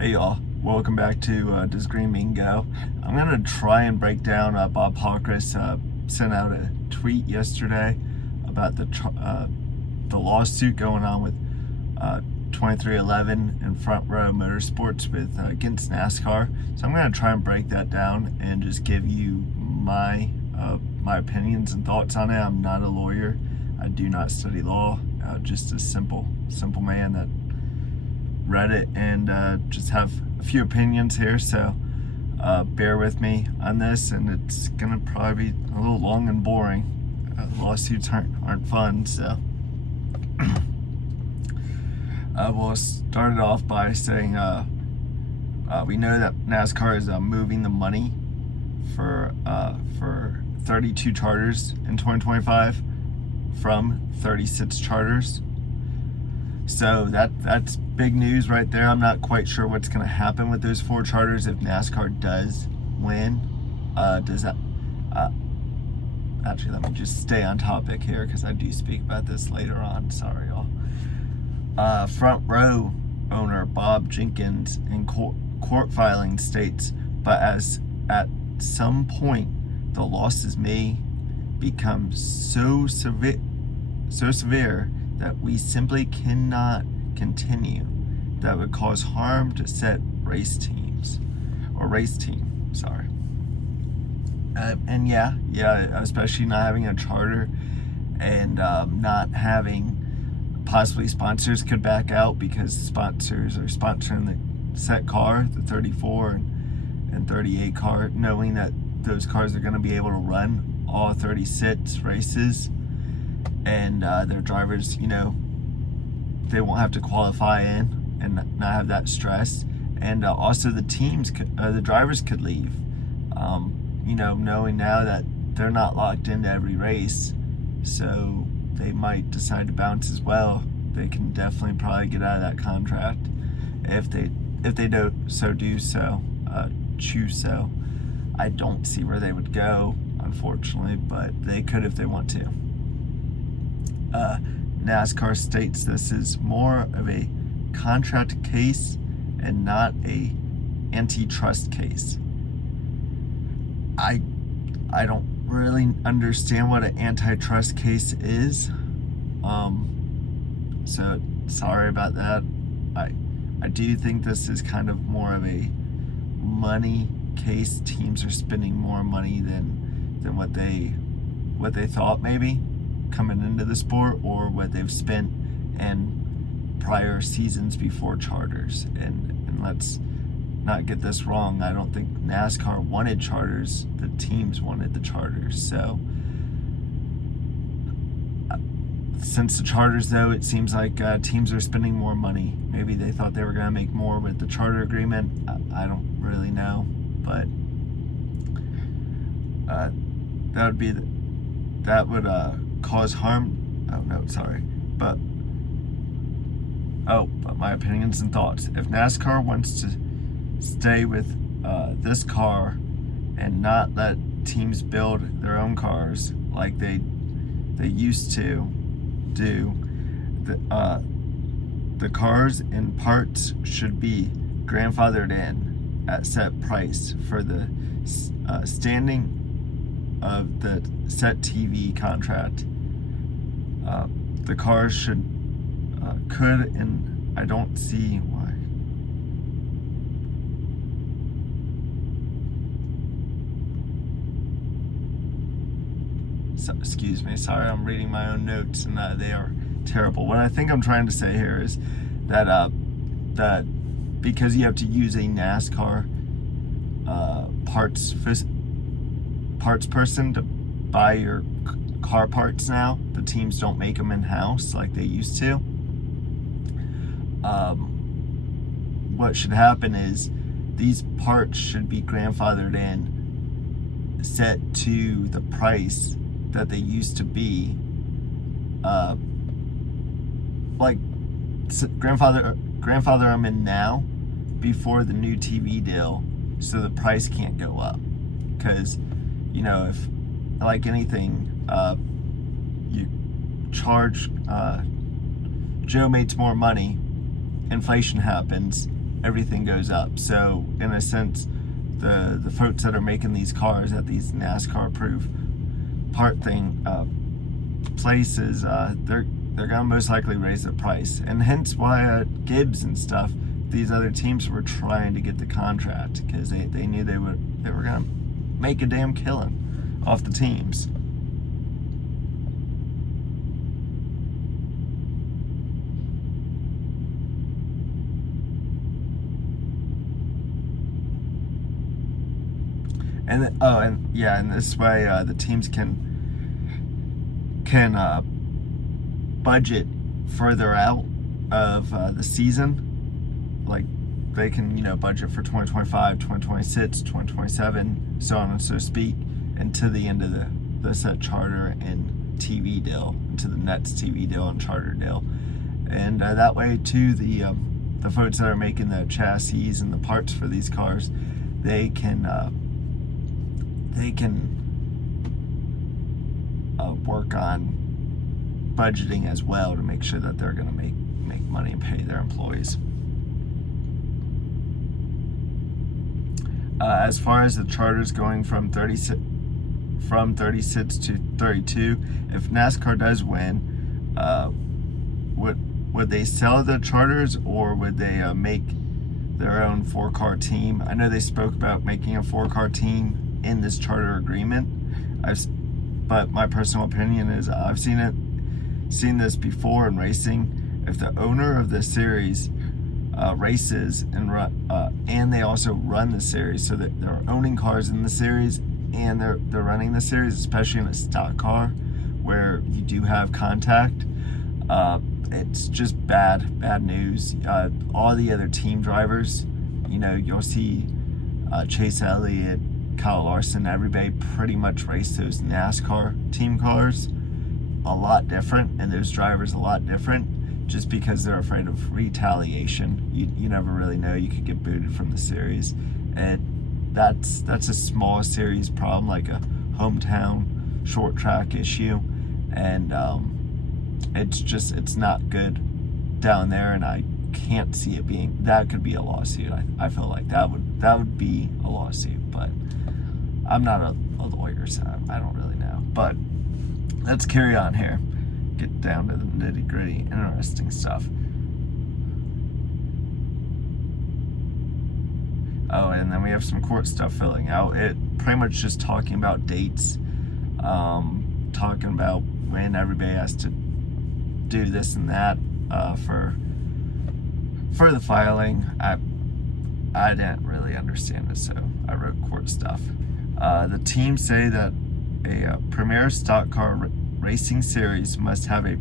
Hey y'all, welcome back to Does Green Mean Go? I'm going to try and break down Bob Hawkins sent out a tweet yesterday about the lawsuit going on with 2311 and Front Row Motorsports against NASCAR. So I'm going to try and break that down and just give you my opinions and thoughts on it. I'm not a lawyer. I do not study law. Just a simple man that read it and just have a few opinions here, so bear with me on this, and it's gonna probably be a little long and boring. Lawsuits aren't fun, so we'll start it off by saying we know that NASCAR is moving the money for 32 charters in 2025 from 36 charters. So that's big news right there. I'm not quite sure what's going to happen with those 4 charters if NASCAR does win. Actually, let me just stay on topic here because I do speak about this later on. Sorry, y'all. Front Row owner Bob Jenkins in court filing states, but as at some point the losses may become so severe that we simply cannot continue, that would cause harm to set race team, sorry. And yeah, especially not having a charter and not having possibly sponsors could back out because sponsors are sponsoring the set car, the 34 and 38 car, knowing that those cars are going to be able to run all 36 races. And their drivers, they won't have to qualify in and not have that stress. And also the drivers could leave, knowing now that they're not locked into every race, so they might decide to bounce as well. They can definitely probably get out of that contract if they choose so. I don't see where they would go, unfortunately, but they could if they want to. NASCAR states this is more of a contract case and not a antitrust case. I don't really understand what an antitrust case is. So sorry about that. I do think this is kind of more of a money case. Teams are spending more money than what they thought maybe coming into the sport, or what they've spent in prior seasons before charters. And let's not get this wrong. I don't think NASCAR wanted charters. The teams wanted the charters. So since the charters, though, it seems like teams are spending more money. Maybe they thought they were going to make more with the charter agreement. I don't really know, but that would cause harm. Oh no, sorry, but my opinions and thoughts. If NASCAR wants to stay with this car and not let teams build their own cars like they used to do, the cars and parts should be grandfathered in at set price for the standing of the set TV contract. The cars could, and I don't see why. So, excuse me, sorry, I'm reading my own notes and they are terrible. What I think I'm trying to say here is that because you have to use a NASCAR parts person to buy your car parts now, the teams don't make them in-house like they used to. What should happen is these parts should be grandfathered in, set to the price that they used to be, like grandfather them in now before the new TV deal, so the price can't go up. Because if, like anything, you charge Joe makes more money, inflation happens, everything goes up. So in a sense, the folks that are making these cars at these NASCAR approved part thing places, they're gonna most likely raise the price, and hence why Gibbs and stuff, these other teams were trying to get the contract, because they knew they were gonna make a damn killing off the teams. And this way the teams can budget further out of the season. Like they can budget for 2025, 2026, 2027, so on and so speak, and to the end of the set charter and TV deal, into the Nets TV deal and charter deal, and that way too the folks that are making the chassis and the parts for these cars, they can work on budgeting as well to make sure that they're going to make money and pay their employees. As far as the charters going from 36 to 32, if NASCAR does win, would they sell the charters, or would they make their own 4-car team? I know they spoke about making a 4-car team in this charter agreement. But my personal opinion is I've seen this before in racing. If the owner of the series races and they also run the series, so that they're owning cars in the series and they're running the series, especially in a stock car where you do have contact, it's just bad news. All the other team drivers, you'll see Chase Elliott, Kyle Larson, everybody pretty much race those NASCAR team cars a lot different, and those drivers a lot different, just because they're afraid of retaliation. You never really know, you could get booted from the series, and that's a small series problem, like a hometown short track issue, and it's not good down there, and I can't see it being, that could be a lawsuit. I feel like that would be a lawsuit, but I'm not a lawyer, so I don't really know. But let's carry on here. Get down to the nitty-gritty, interesting stuff. Oh, and then we have some court stuff filling out. It pretty much just talking about dates, talking about when everybody has to do this and that for the filing. I didn't really understand it, so I wrote court stuff. The teams say that a premier stock car racing series must have a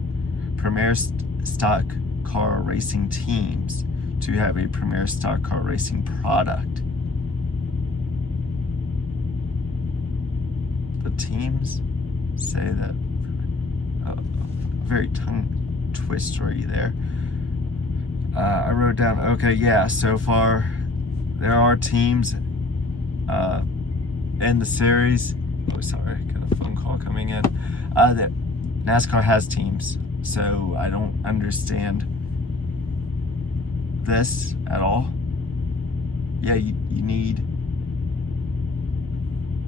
premier stock car racing teams to have a premier stock car racing product. The teams say that, very tongue twistery there. I wrote down, okay, yeah, so far there are teams in the series. Oh, sorry, got a phone call coming in. That NASCAR has teams, so I don't understand this at all. Yeah, you need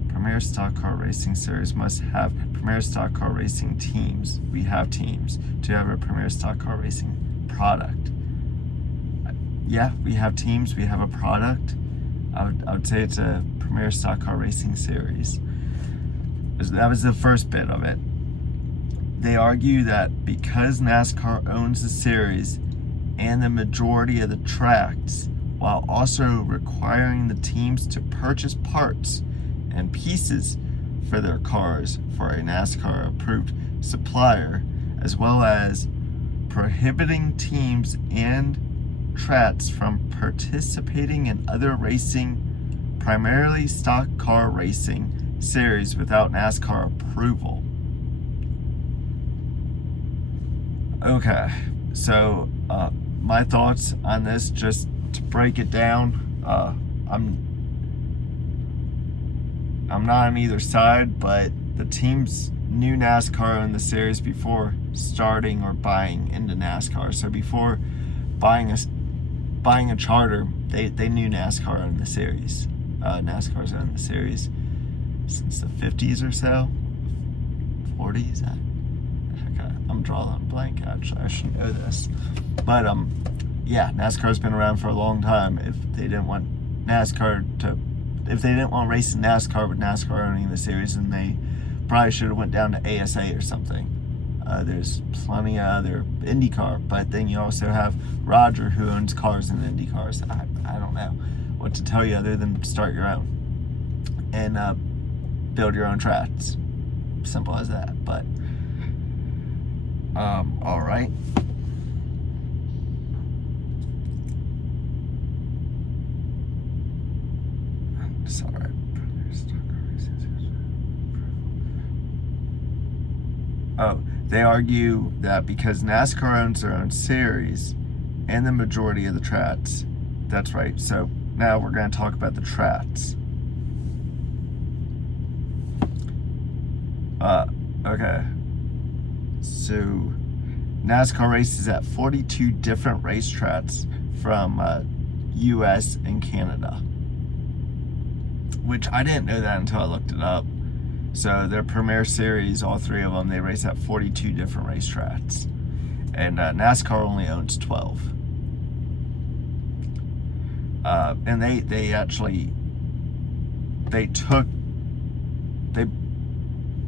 Premier Stock Car Racing Series must have Premier Stock Car Racing teams. We have teams to have a Premier Stock Car Racing product. Yeah, we have teams, we have a product. I would say it's a Premier Stock Car Racing Series. That was the first bit of it. They argue that because NASCAR owns the series and the majority of the tracks, while also requiring the teams to purchase parts and pieces for their cars for a NASCAR approved supplier, as well as prohibiting teams and tracks from participating in other racing, primarily stock car racing series without NASCAR approval. Okay, so my thoughts on this, just to break it down, I'm not on either side, but the teams knew NASCAR owned the series before starting or buying into NASCAR. So before buying buying a charter, they knew NASCAR owned the series. NASCAR's owned the series since the 50s or so. 40s? Heck, I'm drawing a blank, actually. I should know this. But, yeah, NASCAR's been around for a long time. If they didn't want race in NASCAR with NASCAR owning the series, then they probably should have went down to ASA or something. There's plenty of other IndyCar, but then you also have Roger, who owns cars in IndyCars. I don't know what to tell you other than start your own and build your own tracks. Simple as that. But all right. Sorry. Oh, they argue that because NASCAR owns their own series and the majority of the tracks. That's right. So now we're going to talk about the tracks. Okay. So NASCAR races at 42 different racetracks from US and Canada, which I didn't know that until I looked it up. So their premier series, all three of them, they race at 42 different racetracks, and NASCAR only owns 12. And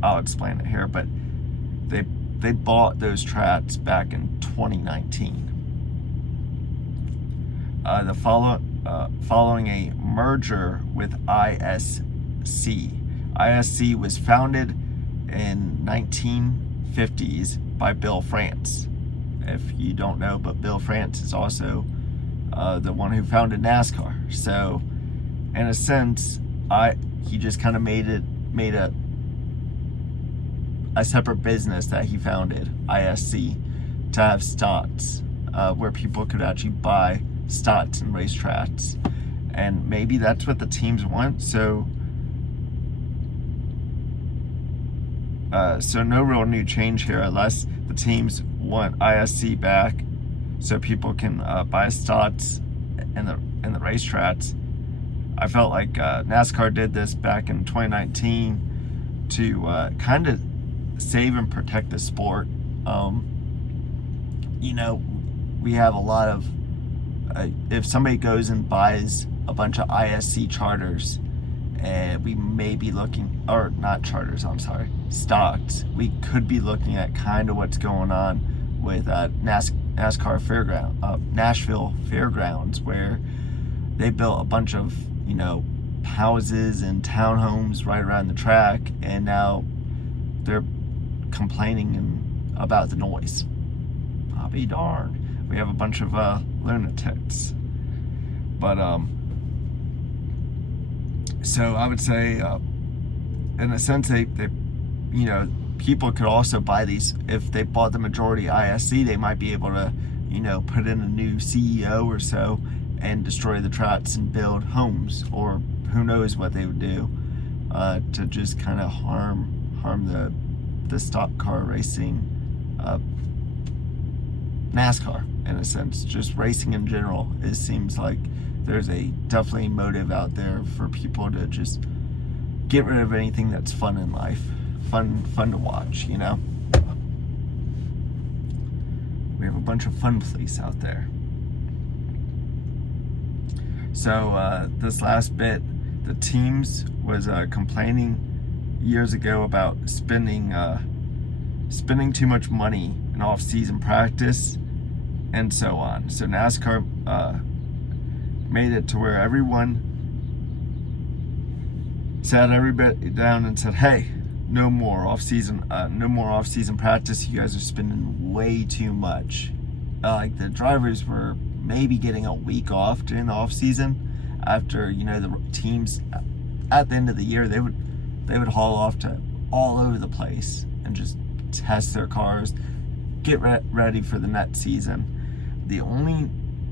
I'll explain it here, but they bought those tracks back in 2019. Following a merger with ISC. ISC was founded in 1950s by Bill France. If you don't know, but Bill France is also the one who founded NASCAR. So, in a sense, he just kind of made a separate business that he founded, ISC, to have stocks where people could actually buy stocks and racetracks, and maybe that's what the teams want. So no real new change here, unless the teams want ISC back, so people can buy stocks in the racetracks. I felt like NASCAR did this back in 2019 to kind of save and protect the sport. We have a lot of if somebody goes and buys a bunch of ISC charters, and we may be looking, or not charters, I'm sorry, stocks, we could be looking at kind of what's going on with NASCAR Nashville Fairgrounds, where they built a bunch of houses and townhomes right around the track, and now they're complaining about the noise. I'll be darned. We have a bunch of lunatics. But so I would say, in a sense, they people could also buy these. If they bought the majority ISC, they might be able to put in a new CEO or so and destroy the tracks and build homes, or who knows what they would do to just kind of harm the stock car racing, NASCAR, in a sense, just racing in general. It seems like there's definitely motive out there for people to just get rid of anything that's fun in life, fun to watch. We have a bunch of fun police out there. So this last bit, the teams was complaining years ago about spending too much money in off-season practice and so on. So NASCAR made it to where everyone sat everybody down and said, "Hey, no more off-season practice. You guys are spending way too much." Like the drivers were maybe getting a week off during the off-season after the teams at the end of the year they would haul off to all over the place and just test their cars, get ready for the next season.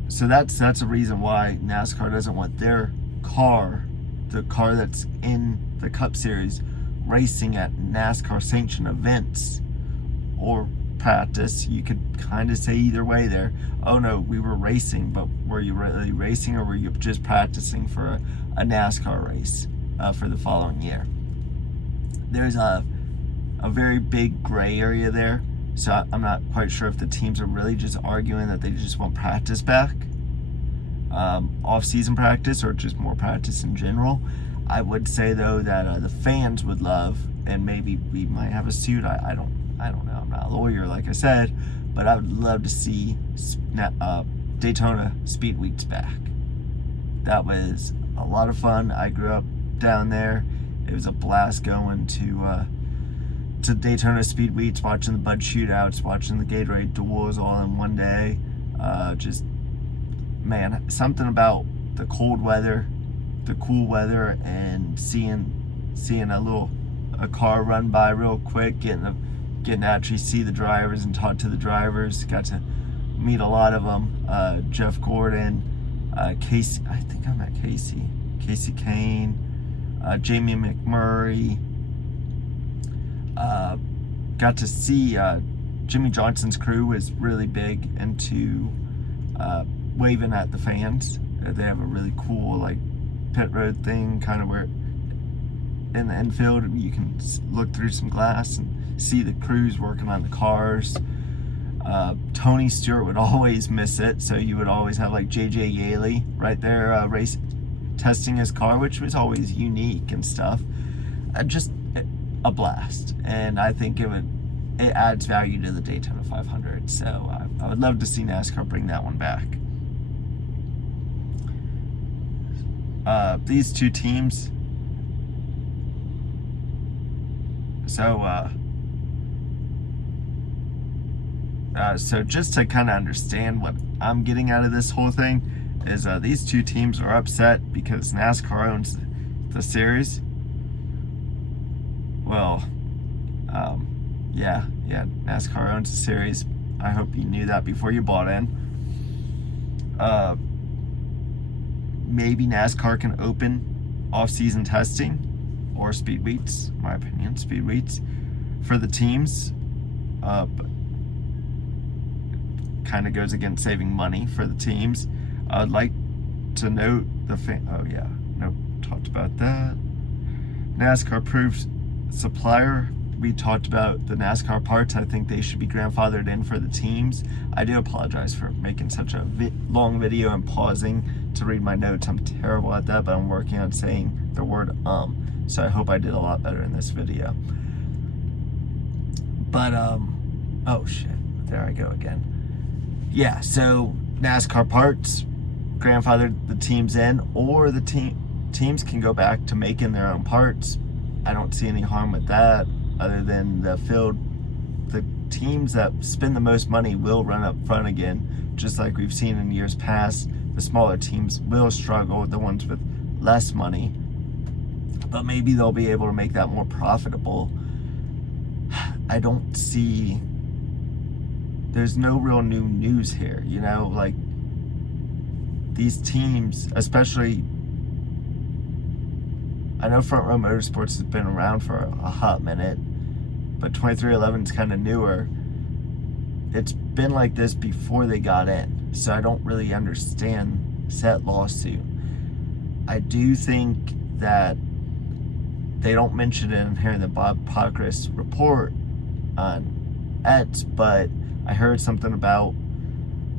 So that's a reason why NASCAR doesn't want their car, the car that's in the Cup Series, racing at NASCAR sanctioned events or practice. You could kind of say either way there. Oh no, we were racing, but were you really racing, or were you just practicing for a NASCAR race for the following year? There's a very big gray area there, so I'm not quite sure if the teams are really just arguing that they just want practice back, off-season practice, or just more practice in general. I would say though that the fans would love, and maybe we might have a suit. I don't know. I'm not a lawyer, like I said, but I would love to see Daytona Speed Weeks back. That was a lot of fun. I grew up down there. It was a blast going to Daytona Speed Weeks, watching the Bud shootouts, watching the Gatorade duels all in one day. Just, man, something about the cold weather, the cool weather, and seeing a car run by real quick, getting to actually see the drivers and talk to the drivers. Got to meet a lot of them. Jeff Gordon, Casey, I think I met Casey Kane, Jamie McMurray. Got to see Jimmy Johnson's crew was really big into waving at the fans. They have a really cool like pit road thing, kind of where in the infield you can look through some glass and see the crews working on the cars. Tony Stewart would always miss it, so you would always have like JJ Yaley right there testing his car, which was always unique and stuff. Just a blast, and I think it adds value to the Daytona 500. So I would love to see NASCAR bring that one back. These two teams. So just to kind of understand what I'm getting out of this whole thing is these two teams are upset because NASCAR owns the series. Well, yeah, NASCAR owns the series. I hope you knew that before you bought in. Maybe NASCAR can open off-season testing or speed weeks, in my opinion, speed weeks for the teams. Kind of goes against saving money for the teams. I'd like to note talked about that. NASCAR approved supplier. We talked about the NASCAR parts. I think they should be grandfathered in for the teams. I do apologize for making such a long video and pausing to read my notes. I'm terrible at that, but I'm working on saying the word so I hope I did a lot better in this video. But oh shit, there I go again. Yeah, so NASCAR parts, grandfathered the teams in, or the teams can go back to making their own parts. I don't see any harm with that, other than the teams that spend the most money will run up front again, just like we've seen in years past. The smaller teams will struggle, the ones with less money, but maybe they'll be able to make that more profitable. I don't see, there's no real new news here, you know, like these teams, especially, I know Front Row Motorsports has been around for a hot minute, but 2311 is kind of newer. It's been like this before they got in, so I don't really understand that lawsuit. I do think that they don't mention it in here in the Bob Pockrass report on X, but I heard something about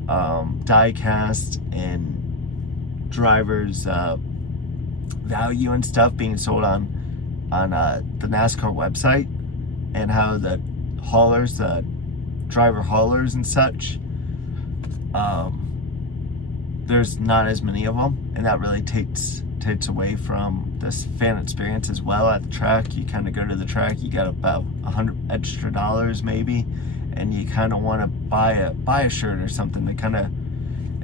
diecast and drivers' value and stuff being sold on the NASCAR website, and how the haulers, the driver haulers and such, there's not as many of them, and that really takes away from this fan experience as well. At the track, you kind of go to the track, you got about $100 extra maybe, and you kind of want to buy a shirt or something to kind of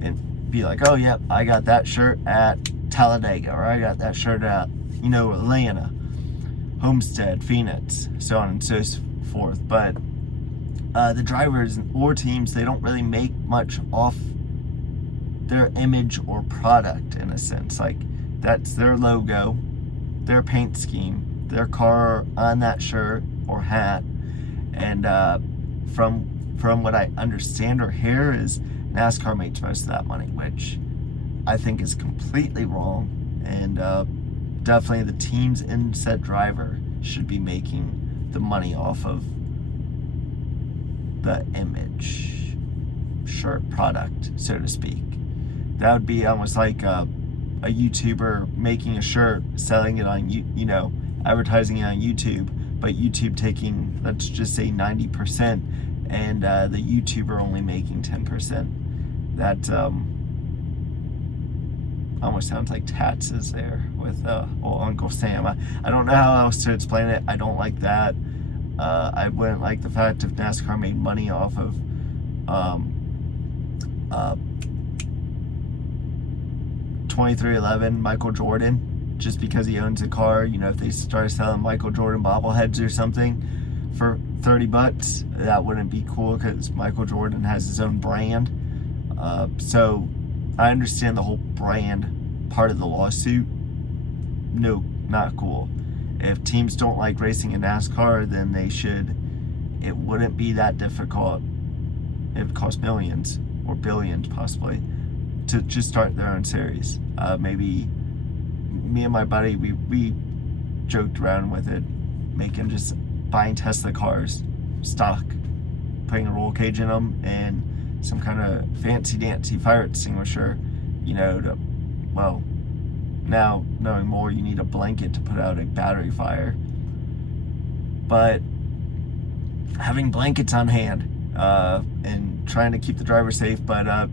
and be like, oh yeah, I got that shirt at Talladega, or I got that shirt at Atlanta, Homestead, Phoenix, so on and so forth. But the drivers or teams, they don't really make much off their image or product, in a sense. Like, that's their logo, their paint scheme, their car on that shirt or hat, and from from what I understand or hear, is NASCAR makes most of that money, which I think is completely wrong. And definitely the teams and said driver should be making the money off of the image shirt product, so to speak. That would be almost like a YouTuber making a shirt, selling it on, advertising it on YouTube, but YouTube taking, let's just say 90%, and the YouTuber only making 10%. That almost sounds like taxes there with old Uncle Sam. I don't know how else to explain it. I don't like that. I wouldn't like the fact if NASCAR made money off of 2311 Michael Jordan, just because he owns a car. If they started selling Michael Jordan bobbleheads or something for $30, that wouldn't be cool, because Michael Jordan has his own brand. So I understand the whole brand part of the lawsuit. No, not cool. If teams don't like racing in NASCAR, then it wouldn't be that difficult. It would cost millions or billions possibly to just start their own series. Maybe me and my buddy, we joked around with it, buying Tesla cars, stock, putting a roll cage in them, and some kind of fancy dancy fire extinguisher, now knowing more, you need a blanket to put out a battery fire. But having blankets on hand and trying to keep the driver safe, but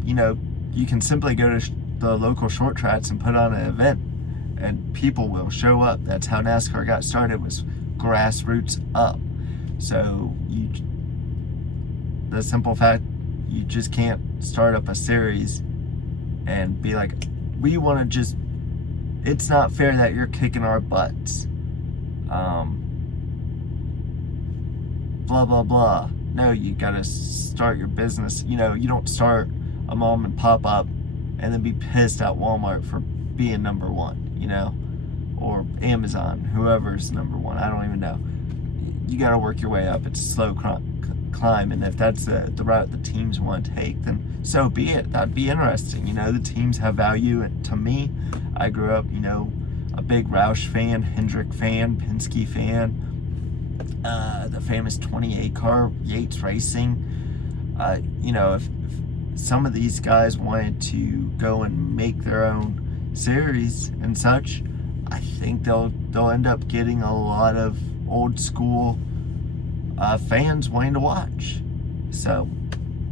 you can simply go to the local short tracks and put on an event, and people will show up. That's how NASCAR got started, was grassroots up. So the simple fact, you just can't start up a series and be like, we want to just, it's not fair that you're kicking our butts. Blah, blah, blah. No, you gotta start your business. You don't start a mom and pop up and then be pissed at Walmart for being number one, or Amazon, whoever's number one. I don't even know. You gotta work your way up. It's a slow climb, and if that's the route the teams want to take, then so be it. That'd be interesting. The teams have value, and to me, I grew up, a big Roush fan, Hendrick fan, Penske fan, the famous 28 car, Yates Racing. If some of these guys wanted to go and make their own series and such, I think they'll end up getting a lot of old school fans wanting to watch. So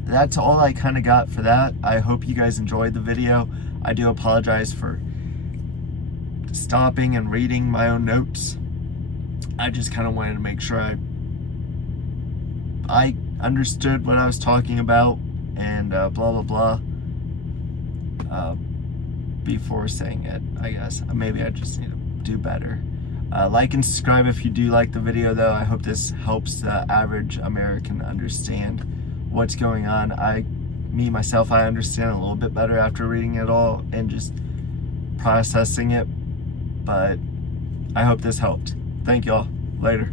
that's all I kind of got for that. I hope you guys enjoyed the video. I do apologize for stopping and reading my own notes. I just kind of wanted to make sure I understood what I was talking about, and blah blah blah before saying it. I guess maybe I just need to do better. Like and subscribe if you do like the video, though. I hope this helps the average American understand what's going on. Myself, I understand a little bit better after reading it all and just processing it, but I hope this helped. Thank y'all. Later.